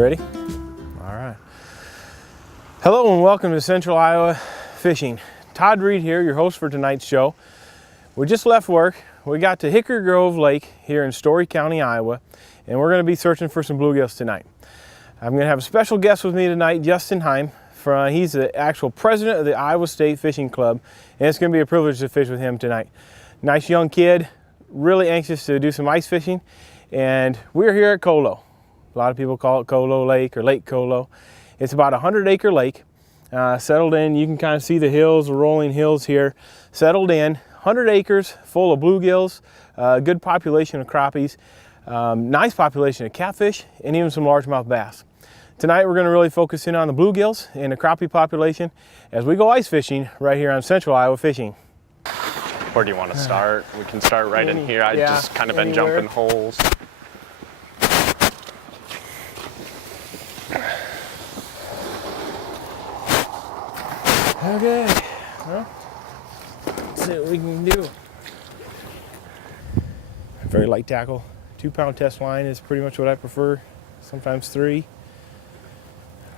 Ready? All right. Hello and welcome to Central Iowa Fishing. Todd Reed here, your host for tonight's show. We just left work. We got to Hickory Grove Lake here in Story County, Iowa, and we're going to be searching for some bluegills tonight. I'm going to have a special guest with me tonight, Justin Heim. He's the actual president of the Iowa State Fishing Club, and it's going to be a privilege to fish with him tonight. Nice young kid, really anxious to do some ice fishing, and we're here at Colo. A lot of people call it Colo Lake or Lake Colo. It's about a 100-acre lake, settled in. You can kind of see the hills, the rolling hills here. Settled in, 100 acres full of bluegills, good population of crappies, nice population of catfish, and even some largemouth bass. Tonight we're going to really focus in on the bluegills and the crappie population as we go ice fishing right here on Central Iowa Fishing. Where do you want to start? We can start right in here. I've just kind of been jumping holes. Okay, well, let's see what we can do. Very light tackle. 2-pound test line is pretty much what I prefer. Sometimes 3.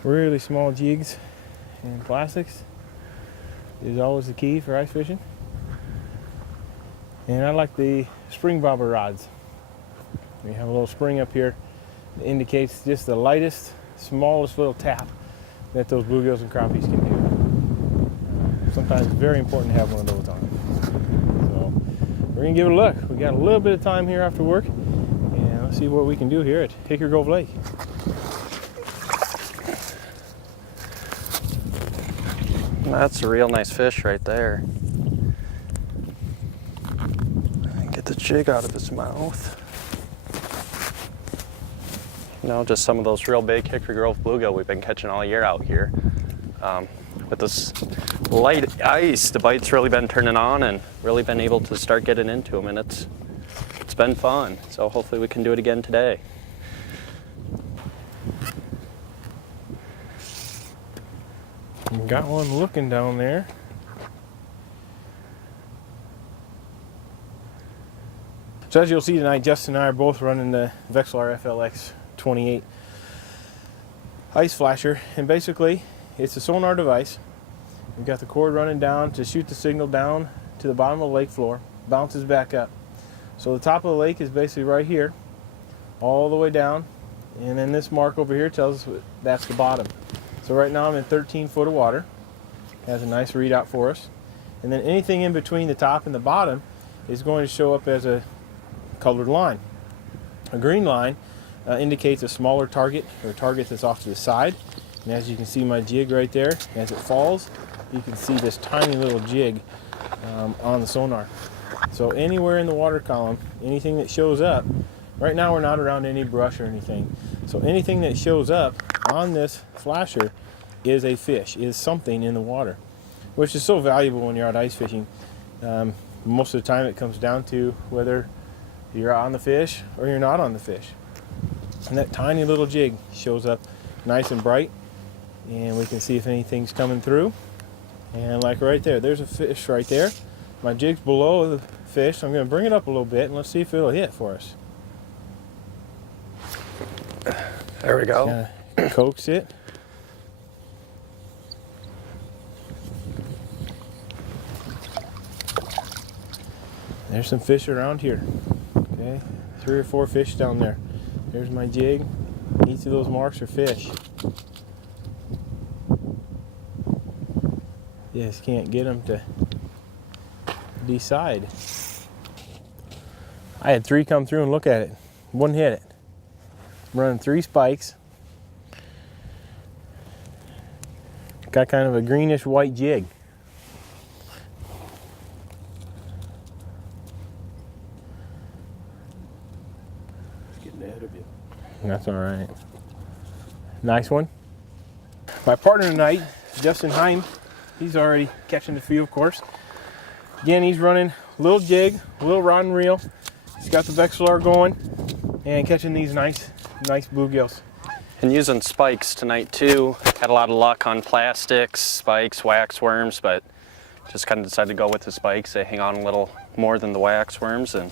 Really small jigs and plastics is always the key for ice fishing. And I like the spring bobber rods. We have a little spring up here that indicates just the lightest, smallest little tap that those bluegills and crappies can do. Sometimes it's very important to have one of those on. So we're gonna give it a look. We got a little bit of time here after work, and let's see what we can do here at Hickory Grove Lake. That's a real nice fish right there. Get the jig out of his mouth. Just some of those real big Hickory Grove bluegill we've been catching all year out here. With this light ice, the bite's really been turning on and really been able to start getting into them, and it's been fun. So hopefully we can do it again today. Got one looking down there. So as you'll see tonight, Justin and I are both running the Vexilar FLX 28 ice flasher, and basically it's a sonar device. We've got the cord running down to shoot the signal down to the bottom of the lake floor, bounces back up. So the top of the lake is basically right here, all the way down, and then this mark over here tells us that's the bottom. So right now I'm in 13 foot of water. Has a nice readout for us. And then anything in between the top and the bottom is going to show up as a colored line. A green line indicates a smaller target, or a target that's off to the side. And as you can see my jig right there, as it falls, you can see this tiny little jig on the sonar. So anywhere in the water column, anything that shows up, right now we're not around any brush or anything. So anything that shows up on this flasher is a fish, is something in the water, which is so valuable when you're out ice fishing. Most of the time it comes down to whether you're on the fish or you're not on the fish. And that tiny little jig shows up nice and bright, and we can see if anything's coming through. And like right there, there's a fish right there. My jig's below the fish, so I'm going to bring it up a little bit and let's see if it'll hit for us. There we go. Coax it. There's some fish around here. Okay, 3 or 4 fish down there. There's my jig. Each of those marks are fish. Just can't get them to decide. I had 3 come through and look at it. One hit it. I'm running 3 spikes. Got kind of a greenish white jig. It's getting ahead of you. That's all right. Nice one. My partner tonight, Justin Heim, he's already catching the few, of course. Again, he's running a little jig, a little rod and reel. He's got the Vexilar going and catching these nice bluegills. And using spikes tonight too. Had a lot of luck on plastics, spikes, wax worms, but just kind of decided to go with the spikes. They hang on a little more than the wax worms and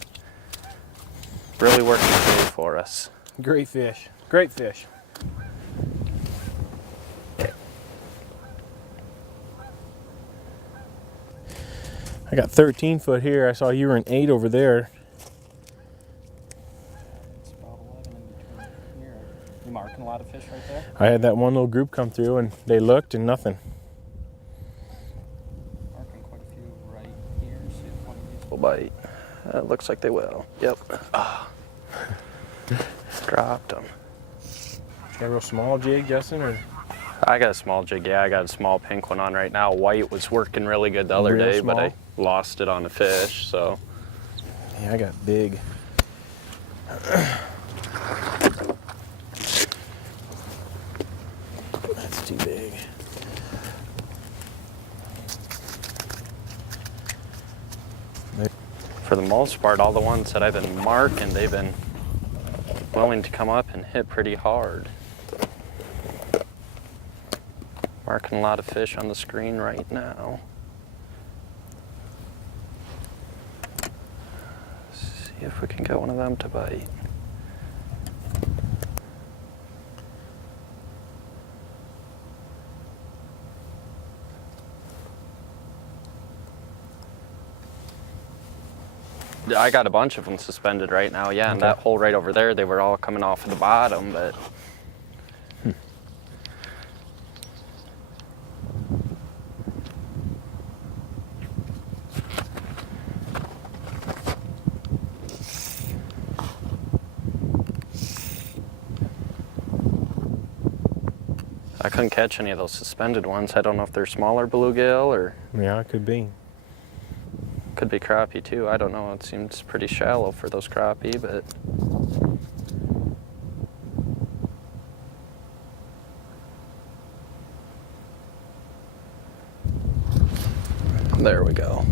really working great for us. Great fish, great fish. I got 13 foot here. I saw you were an 8 over there. It's about 11 in between here. You marking a lot of fish right there? I had that one little group come through and they looked and nothing. Marking quite a few right here. See if one of these will bite. It looks like they will. Yep. Dropped them. Got a real small jig, Justin, or I got a small jig, yeah. I got a small pink one on right now. White was working really good the other Real day, small? but I lost it on a fish, so. yeah, I got big. That's too big. For the most part, all the ones that I've been marking, they've been willing to come up and hit pretty hard. Marking a lot of fish on the screen right now. See if we can get one of them to bite. I got a bunch of them suspended right now, yeah, and that hole right over there, they were all coming off of the bottom, but. I couldn't catch any of those suspended ones. I don't know if they're smaller bluegill or Yeah, it could be. could be crappie too. I don't know. It seems pretty shallow for those crappie, but. There we go.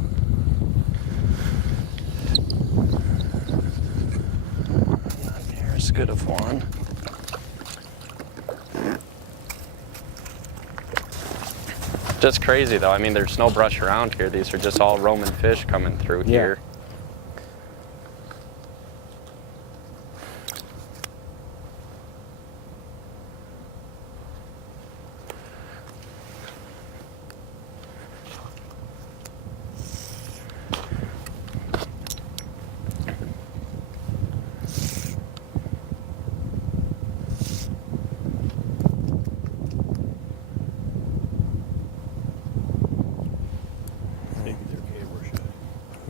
Here's good of one. Just crazy though. I mean, there's no brush around here. These are just all roaming fish coming through here.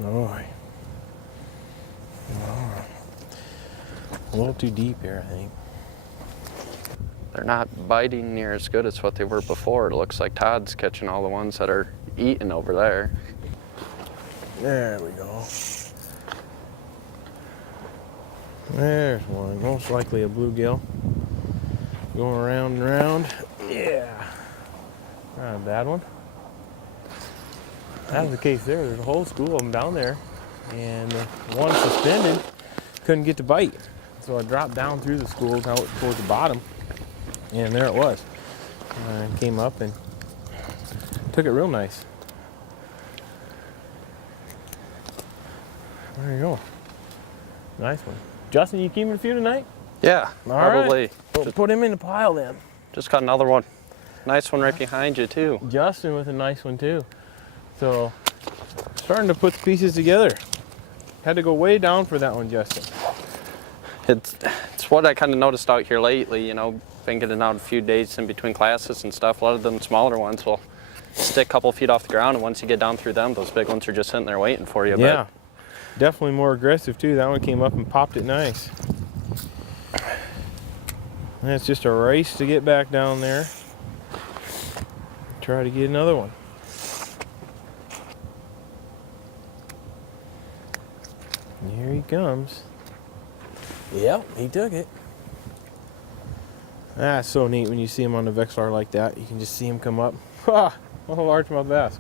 Oh, a little too deep here, I think. They're not biting near as good as what they were before. It looks like Todd's catching all the ones that are eating over there. There we go. There's one, most likely a bluegill. Going around and around. Yeah. Not a bad one. That was the case there. There's a whole school of them down there. And one suspended, couldn't get to bite. So I dropped down through the schools out towards the bottom. And there it was. Came up and took it real nice. There you go. Nice one. Justin, you keeping a few tonight? Yeah, probably. Right. Well, put him in the pile then. Just got another one. Nice one right behind you too. Justin with a nice one too. So, starting to put the pieces together. Had to go way down for that one, Justin. It's what I kind of noticed out here lately, you know, been getting out a few days in between classes and stuff. A lot of them smaller ones will stick a couple feet off the ground, and once you get down through them, those big ones are just sitting there waiting for you. Yeah, definitely more aggressive too. That one came up and popped it nice. And it's just a race to get back down there. Try to get another one. Here he comes. Yep, he took it. That's so neat when you see him on the Vexilar like that. You can just see him come up. Ha! A largemouth bass.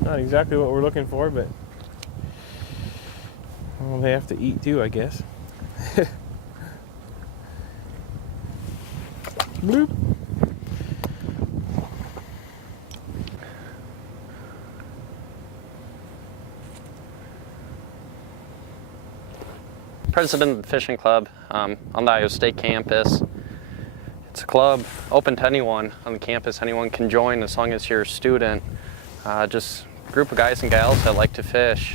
Not exactly what we're looking for, but well, they have to eat too, I guess. Bloop. President of the fishing club on the Iowa State campus. It's a club open to anyone on the campus. Anyone can join as long as you're a student. Just group of guys and gals that like to fish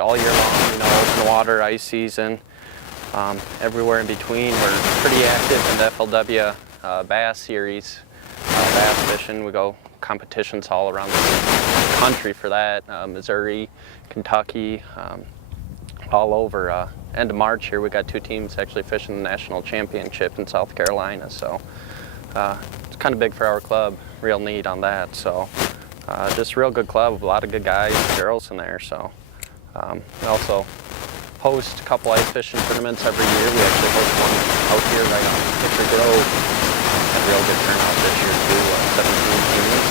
all year long, you know, open water, ice season, everywhere in between. We're pretty active in the FLW bass series, bass fishing. We go competitions all around the country for that, Missouri, Kentucky, all over. End of March here, we got 2 teams actually fishing the national championship in South Carolina, so it's kind of big for our club, real neat on that. So just a real good club with a lot of good guys and girls in there. So we also host a couple ice fishing tournaments every year. We actually host one out here right on Hickory Grove. Had a real good turnout this year too, 17 teams.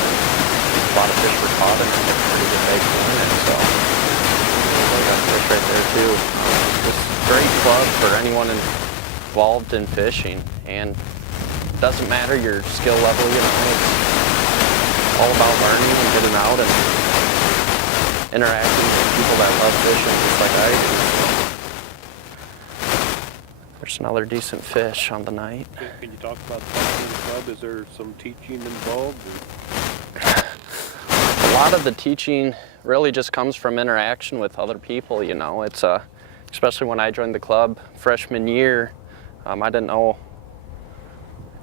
And a lot of fish were caught and a pretty good big tournament. So we got fish right there too. Just a great club for anyone involved in fishing, and it doesn't matter your skill level, you know, it's all about learning and getting out and interacting with people that love fishing just like I do. There's another decent fish on the night. Can you talk about the club? Is there some teaching involved? A lot of the teaching really just comes from interaction with other people, you know. It's especially when I joined the club freshman year, I didn't know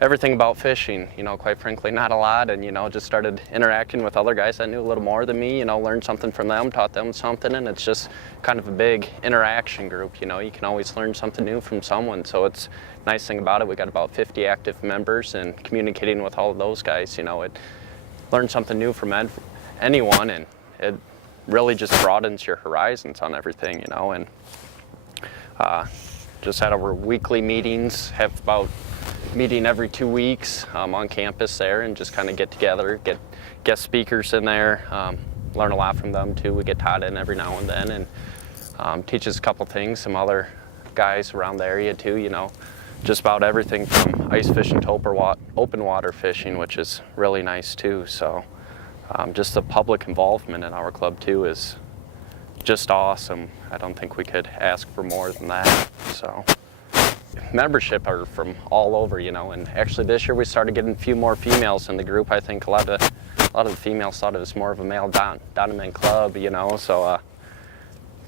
everything about fishing, you know, quite frankly, not a lot, and, you know, just started interacting with other guys that knew a little more than me, you know, learned something from them, taught them something, and it's just kind of a big interaction group, you know. You can always learn something new from someone, so it's a nice thing about it. We got about 50 active members, and communicating with all of those guys, you know, it learn something new from anyone, and it really just broadens your horizons on everything, you know. And just had our weekly meetings, have about meeting every 2 weeks on campus there, and just kind of get together, get guest speakers in there, learn a lot from them too. We get taught in every now and then, and teach us a couple things, some other guys around the area too, you know, just about everything from ice fishing to open water fishing, which is really nice too. So just the public involvement in our club too is just awesome. I don't think we could ask for more than that. So membership are from all over, you know, and actually this year we started getting a few more females in the group. I think a lot of the females thought it was more of a male dominant club, you know, so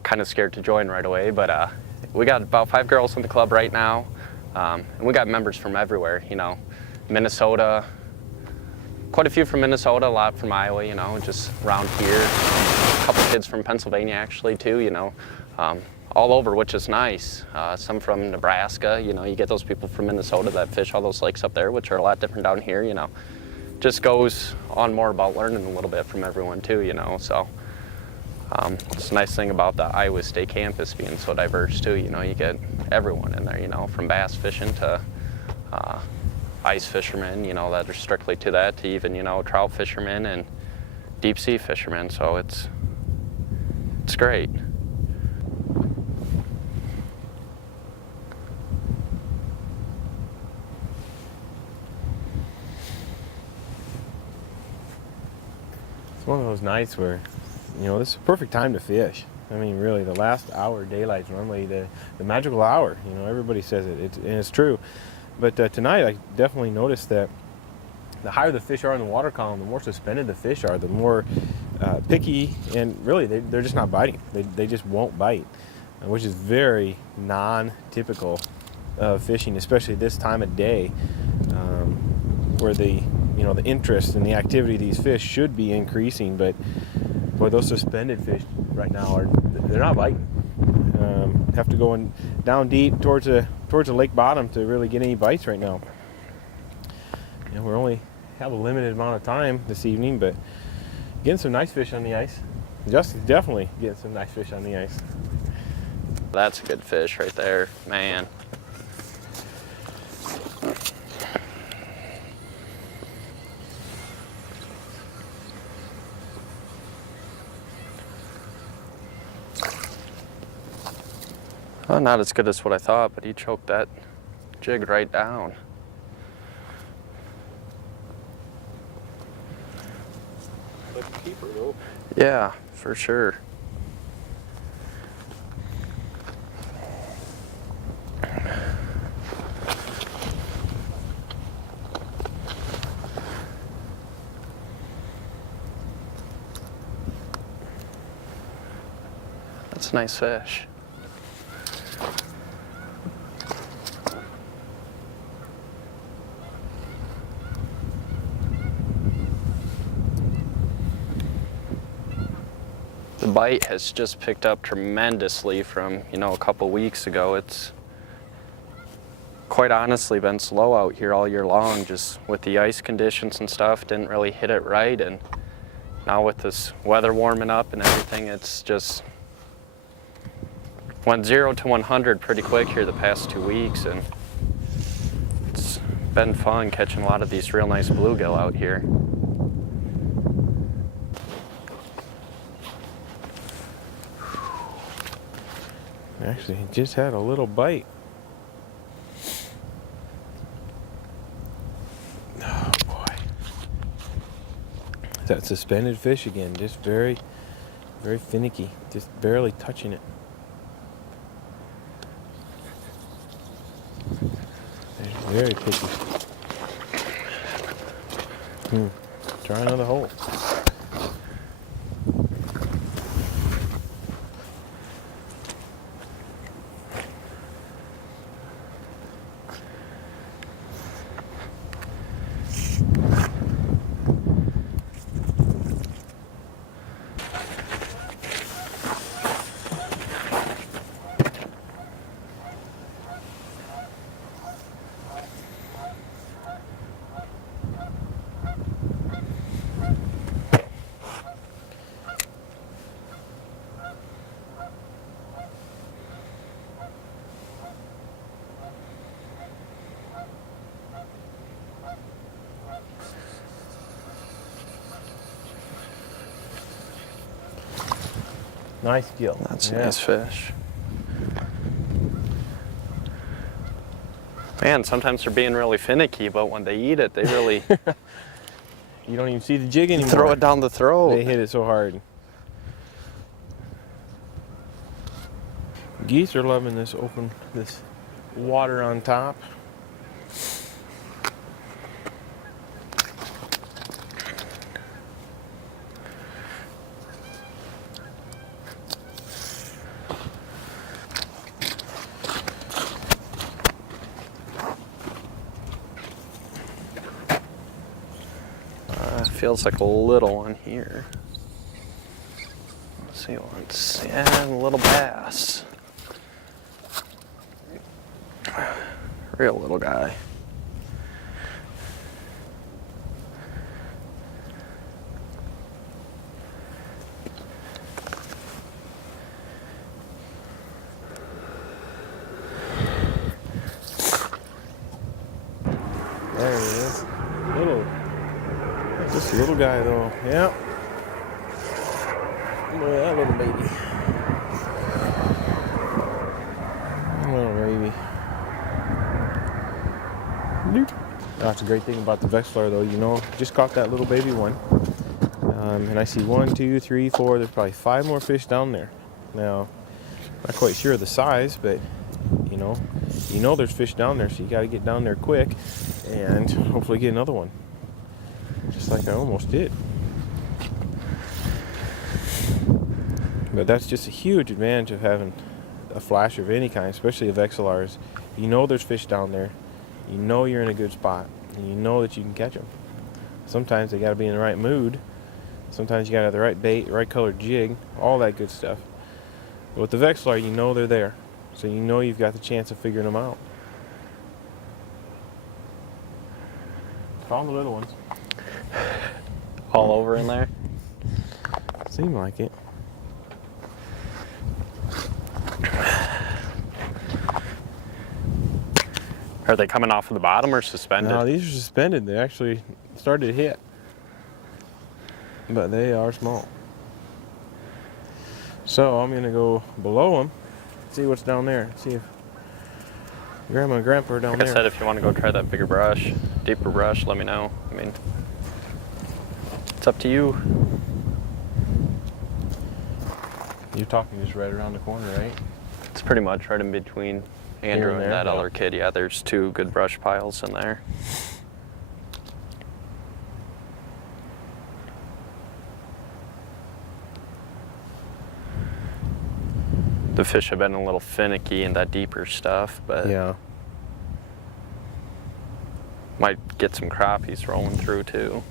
kind of scared to join right away. But we got about 5 girls in the club right now, and we got members from everywhere, you know, Minnesota, quite a few from Minnesota, a lot from Iowa, you know, just around here. A couple kids from Pennsylvania actually too, you know, all over, which is nice. Some from Nebraska, you know, you get those people from Minnesota that fish all those lakes up there, which are a lot different down here, you know. Just goes on more about learning a little bit from everyone too, you know. So it's a nice thing about the Iowa State campus being so diverse too, you know. You get everyone in there, you know, from bass fishing to ice fishermen, you know, that are strictly to that, to even, you know, trout fishermen and deep sea fishermen. So it's great. It's one of those nights where, you know, this is a perfect time to fish. I mean, really, the last hour, daylight's normally the magical hour. You know, everybody says it, and it's true. But tonight, I definitely noticed that the higher the fish are in the water column, the more suspended the fish are, the more picky, and really, they're just not biting. They just won't bite, which is very non-typical of fishing, especially this time of day, where the interest and the activity of these fish should be increasing. But boy, those suspended fish right now they're not biting. Have to go down deep towards the lake bottom to really get any bites right now. You know, we only have a limited amount of time this evening, but getting some nice fish on the ice. Justin's definitely getting some nice fish on the ice. That's a good fish right there, man. Well, not as good as what I thought, but he choked that jig right down. Like a keeper, though. Yeah, for sure. It's a nice fish. The bite has just picked up tremendously from, you know, a couple weeks ago. It's quite honestly been slow out here all year long, just with the ice conditions and stuff. Didn't really hit it right, and now with this weather warming up and everything, it's just went 0 to 100 pretty quick here the past 2 weeks, and it's been fun catching a lot of these real nice bluegill out here. Actually, he just had a little bite. Oh boy. That suspended fish again, just very, very finicky, just barely touching it. They're very picky. Try another hole. Nice gill. That's a nice fish. Man, sometimes they're being really finicky, but when they eat it, they really You don't even see the jig anymore. throw it down the throat. They hit it so hard. Geese are loving this this water on top. Feels like a little one here. Let's see, yeah, a little bass. Real little guy. There he is. This little guy though, yeah. Look at that little baby. Little baby. That's a great thing about the Vexlar though, you know, just caught that little baby one. And I see 1, 2, 3, 4, there's probably 5 more fish down there. Now, not quite sure of the size, but you know there's fish down there, so you gotta get down there quick and hopefully get another one. Just like I almost did. But that's just a huge advantage of having a flasher of any kind, especially a Vexilars. You know there's fish down there. You know you're in a good spot. And you know that you can catch them. Sometimes they got to be in the right mood. Sometimes you got to have the right bait, right colored jig, all that good stuff. But with the Vexilar, you know they're there. So you know you've got the chance of figuring them out. Found the little ones. All over in there? Seemed like it. Are they coming off of the bottom or suspended? No, these are suspended. They actually started to hit. But they are small. So I'm going to go below them, see what's down there. See if Grandma and Grandpa are down there. Like I said, if you want to go try that bigger brush, deeper brush, let me know. I mean, it's up to you. You're talking just right around the corner, right? It's pretty much right in between Andrew and that yeah. other kid. Yeah, there's 2 good brush piles in there. The fish have been a little finicky in that deeper stuff, but Yeah. might get some crappies rolling through too.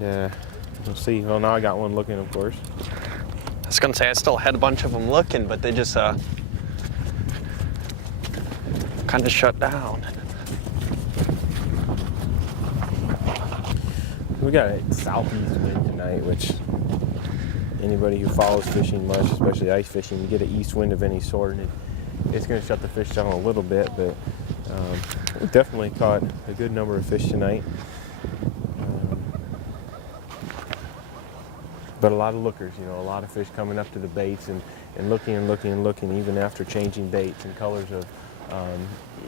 And we'll see. Well, now I got one looking, of course. I was gonna say I still had a bunch of them looking, but they just kind of shut down. We got a southeast wind tonight, which anybody who follows fishing much, especially ice fishing, you get an east wind of any sort, and it's going to shut the fish down a little bit. But we definitely caught a good number of fish tonight. But a lot of lookers, you know, a lot of fish coming up to the baits and looking and looking and looking, even after changing baits and colors of,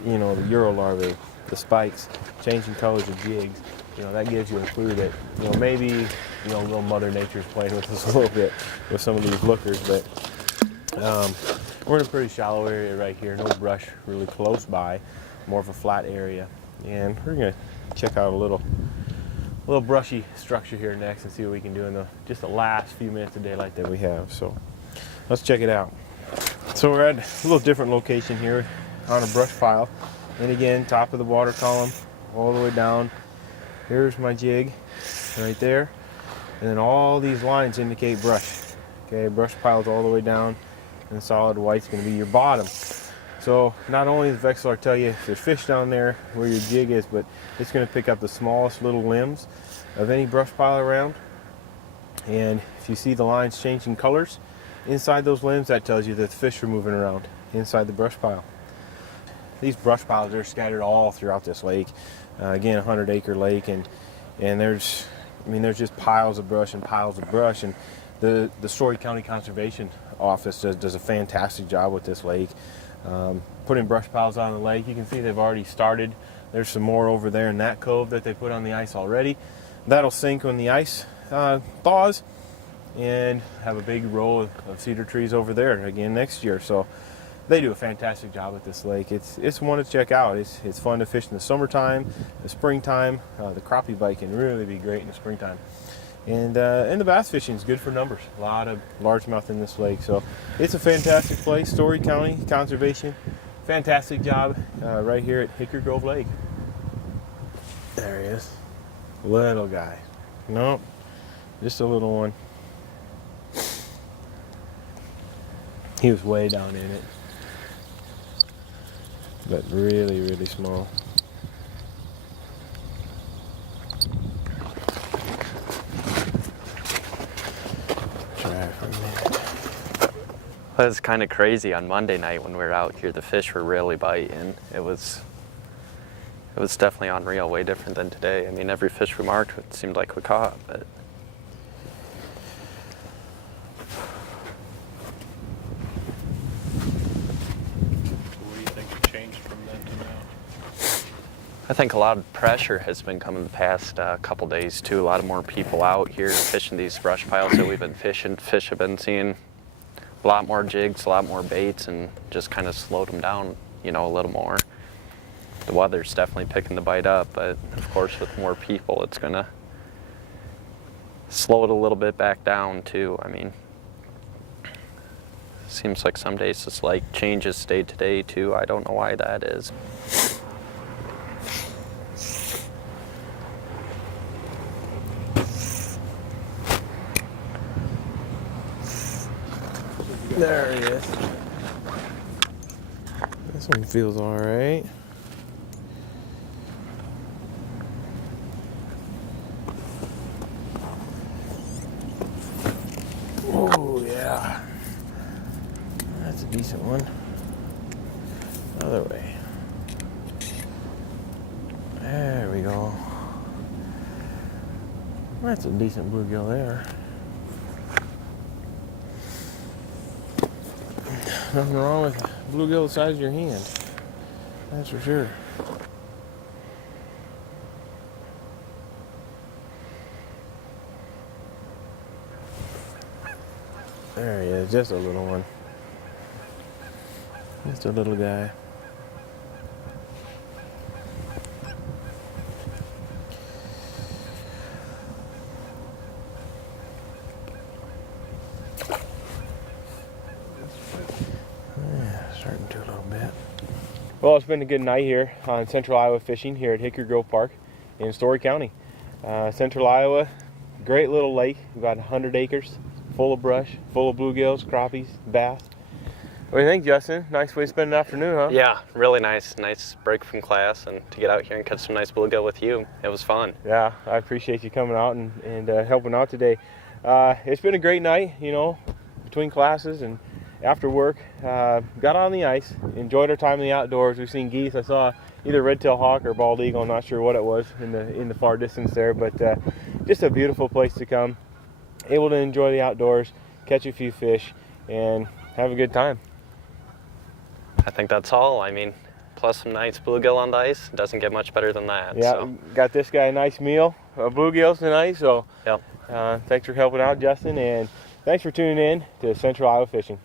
you know, the Euro larvae, the spikes, changing colors of jigs. You know, that gives you a clue that, you know, maybe, you know, little Mother Nature's playing with us a little bit with some of these lookers. But we're in a pretty shallow area right here, no brush really close by, more of a flat area. And we're going to check out a little brushy structure here next and see what we can do in just the last few minutes of daylight that we have. So let's check it out. So we're at a little different location here on a brush pile. And again, top of the water column, all the way down. Here's my jig right there. And then all these lines indicate brush. Okay, brush piles all the way down, and solid white's gonna be your bottom. So not only does Vexilar tell you if there's fish down there where your jig is, but it's going to pick up the smallest little limbs of any brush pile around. And if you see the lines changing colors inside those limbs, that tells you that the fish are moving around inside the brush pile. These brush piles are scattered all throughout this lake. Again, a 100-acre lake, and there's just piles of brush and piles of brush. And the Story County Conservation Office does a fantastic job with this lake. Putting brush piles on the lake. You can see they've already started. There's some more over there in that cove that they put on the ice already. That'll sink when the ice thaws, and have a big row of cedar trees over there again next year. So they do a fantastic job at this lake. It's one to check out. It's fun to fish in the summertime, the springtime. The crappie bite can really be great in the springtime. And the bass fishing is good for numbers. A lot of largemouth in this lake. So it's a fantastic place. Story County Conservation, fantastic job right here at Hickory Grove Lake. There he is. Little guy. Nope, just a little one. He was way down in it. But really, really small. Well, it's kind of crazy. On Monday night when we were out here, the fish were really biting. It was definitely unreal, way different than today. I mean, every fish we marked, it seemed like we caught, but What do you think changed from then to now? I think a lot of pressure has been coming the past couple days too. A lot of more people out here fishing these brush piles that we've been fishing. Fish have been seeing a lot more jigs, a lot more baits, and just kind of slowed them down, you know, a little more. The weather's definitely picking the bite up, but of course with more people it's gonna slow it a little bit back down too. I mean, seems like some days this lake changes day to day too. I don't know why that is. There he is. This one feels all right. Oh yeah, that's a decent one. Other way. There we go. That's a decent bluegill there. Nothing wrong with bluegill the size of your hand. That's for sure. There he is, just a little one. Just a little guy. Yeah, starting to a little bit. Well, it's been a good night here on Central Iowa fishing here at Hickory Grove Park in Story County. Central Iowa, great little lake, about 100 acres, full of brush, full of bluegills, crappies, bass. What do you think, Justin? Nice way to spend an afternoon, huh? Yeah, really nice. Nice break from class and to get out here and catch some nice bluegill with you. It was fun. Yeah, I appreciate you coming out and helping out today. It's been a great night, you know, between classes and after work. Got on the ice, enjoyed our time in the outdoors. We've seen geese. I saw either red-tailed hawk or bald eagle. I'm not sure what it was in the far distance there, but just a beautiful place to come. Able to enjoy the outdoors, catch a few fish, and have a good time. I think that's all. I mean, plus some nice bluegill on the ice. Doesn't get much better than that. Yeah, So. got this guy a nice meal of bluegills tonight, so Yep. thanks for helping out, Justin, and thanks for tuning in to Central Iowa Fishing.